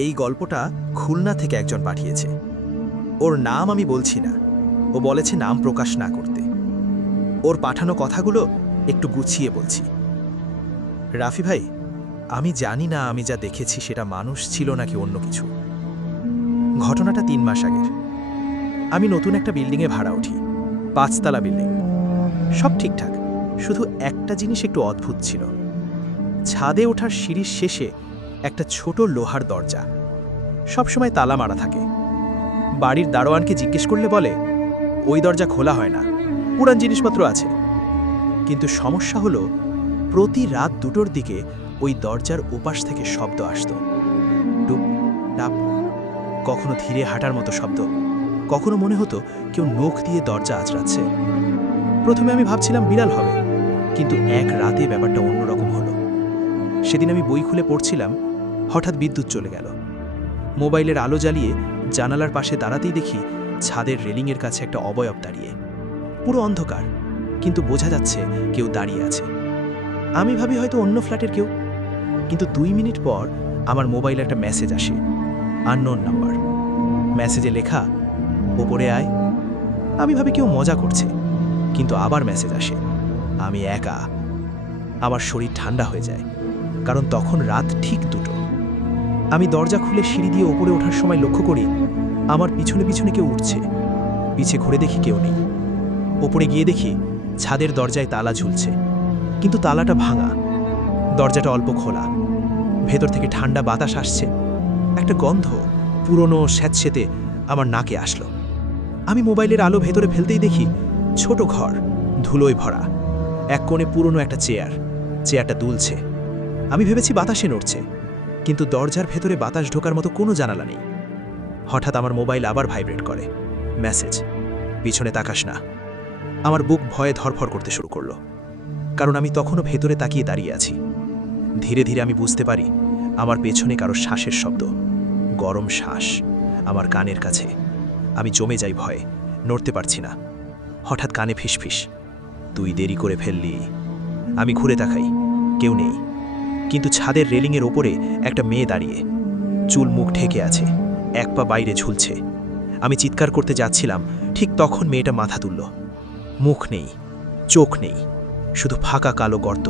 এই গল্পটা খুলনা থেকে একজন পাঠিয়েছে। ওর নাম আমি বলছি না, ও বলেছে নাম প্রকাশ না করতে। ওর পাঠানো কথাগুলো একটু গুছিয়ে বলছি। রাফি ভাই, আমি জানি না আমি যা দেখেছি সেটা মানুষ ছিল নাকি অন্য কিছু। ঘটনাটা ৩ মাস আগের। আমি নতুন একটা বিল্ডিংয়ে ভাড়া উঠি, ৫তলা বিল্ডিং। সব ঠিকঠাক, শুধু একটা জিনিস একটু অদ্ভুত ছিল। ছাদে ওঠার সিঁড়ির শেষে একটা ছোট লোহার দরজা, সবসময় তালা মারা থাকে। বাড়ির দারোয়ানকে জিজ্ঞেস করলে বলে ওই দরজা খোলা হয় না, পুরান জিনিসপত্র আছে। কিন্তু সমস্যা হলো, প্রতি রাত ২টোর দিকে ওই দরজার ওপাশ থেকে শব্দ আসত। টুপ টাপ, কখনো ধীরে হাঁটার মতো শব্দ, কখনো মনে হতো কেউ নখ দিয়ে দরজা আঁচড়াচ্ছে। প্রথমে আমি ভাবছিলাম বিড়াল হবে, কিন্তু এক রাতে ব্যাপারটা অন্যরকম হলো। সেদিন আমি বই খুলে পড়ছিলাম, হঠাৎ বিদ্যুৎ চলে গেল। মোবাইলের আলো জ্বালিয়ে জানালার পাশে দাঁড়াতেই দেখি ছাদের রেলিংয়ের কাছে একটা অবয়ব দাঁড়িয়ে। পুরো অন্ধকার, কিন্তু বোঝা যাচ্ছে কেউ দাঁড়িয়ে আছে। আমি ভাবি হয়তো অন্য ফ্ল্যাটের কেউ, কিন্তু ২ মিনিট পর আমার মোবাইলে একটা মেসেজ আসে, আননোন নাম্বার। মেসেজে লেখা, ওপরে আয়। আমি ভাবি কেউ মজা করছে, কিন্তু আবার মেসেজ আসে, আমি একা। আমার শরীর ঠান্ডা হয়ে যায়, কারণ তখন রাত ঠিক ২টো। আমি দরজা খুলে সিঁড়ি দিয়ে ওপরে ওঠার সময় লক্ষ্য করি আমার পিছনে পিছনে কেউ উঠছে। পিছে ঘুরে দেখি কেউ নেই। ওপরে গিয়ে দেখি ছাদের দরজায় তালা ঝুলছে, কিন্তু তালাটা ভাঙা। দরজাটা অল্প খোলা, ভেতর থেকে ঠান্ডা বাতাস আসছে। একটা গন্ধ, পুরনো স্যাঁতসেঁতে, আমার নাকে আসলো। আমি মোবাইলের আলো ভেতরে ফেলতেই দেখি ছোট ঘর, ধুলোয় ভরা। এক কোণে পুরনো একটা চেয়ারটা দুলছে। আমি ভেবেছি বাতাসে নড়ছে, কিন্তু দরজার ভেতরে বাতাস ঢোকার মতো কোনো জানালা নেই। হঠাৎ আমার মোবাইল আবার ভাইব্রেট করে, মেসেজ, পিছনে তাকাস না। আমার বুক ভয়ে ধরফর করতে শুরু করলো, কারণ আমি তখনও ভেতরে তাকিয়ে দাঁড়িয়ে আছি। ধীরে ধীরে আমি বুঝতে পারি আমার পেছনে কারো শ্বাসের শব্দ, গরম শ্বাস আমার কানের কাছে। আমি জমে যাই ভয়ে, নড়তে পারছি না। হঠাৎ কানে ফিসফিস, তুই দেরি করে ফেললি। আমি ঘুরে তাকাই, কেউ নেই, কিন্তু ছাদের রেলিংয়ের ওপরে একটা মেয়ে দাঁড়িয়ে, চুল মুখ ঢেকে আছে, এক পা বাইরে ঝুলছে। আমি চিৎকার করতে যাচ্ছিলাম, ঠিক তখন মেয়েটা মাথা তুলল। মুখ নেই, চোখ নেই, শুধু ফাঁকা কালো গর্ত।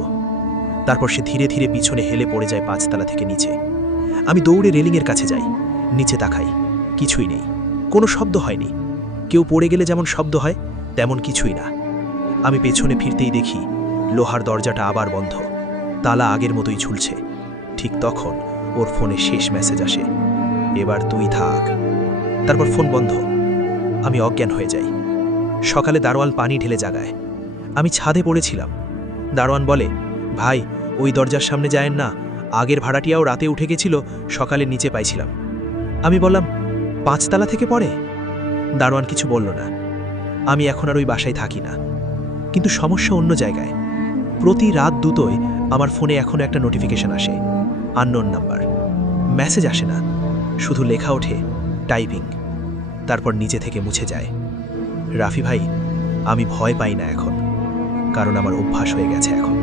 তারপর সে ধীরে ধীরে পিছনে হেলে পড়ে যায় ৫তলা থেকে নিচে। আমি দৌড়ে রেলিংয়ের কাছে যাই, নিচে তাকাই, কিছুই নেই, কোনো শব্দ হয়নি। কেউ পড়ে গেলে যেমন শব্দ হয় তেমন কিছুই না। আমি পেছনে ফিরতেই দেখি লোহার দরজাটা আবার বন্ধ, তালা আগের মতোই ঝুলছে। ঠিক তখন ওর ফোনে শেষ মেসেজ আসে, এবার তুই থাক। তারপর ফোন বন্ধ। আমি অজ্ঞান হয়ে যাই। সকালে দারোয়ান পানি ঢেলে জাগায়। আমি ছাদে পড়েছিলাম। দারোয়ান বলে, ভাই, ওই দরজার সামনে যায়েন না, আগের ভাড়াটিয়াও রাতে উঠে গেছিল, সকালে নিচে পাইছিলাম। আমি বললাম, ৫তলা থেকে পড়ে? দারোয়ান কিছু বলল না। আমি এখন আর ওই বাসায় থাকি না, কিন্তু সমস্যা অন্য জায়গায়। প্রতি রাত ২টোয় আমার ফোনে এখন একটা নোটিফিকেশন আসে, আননোন নাম্বার। মেসেজ আসে না, শুধু লেখা ওঠে, টাইপিং, তারপর নিচে থেকে মুছে যায়। রাফি ভাই, আমি ভয় পাই না এখন, কারণ আমার অভ্যাস হয়ে গেছে এখন।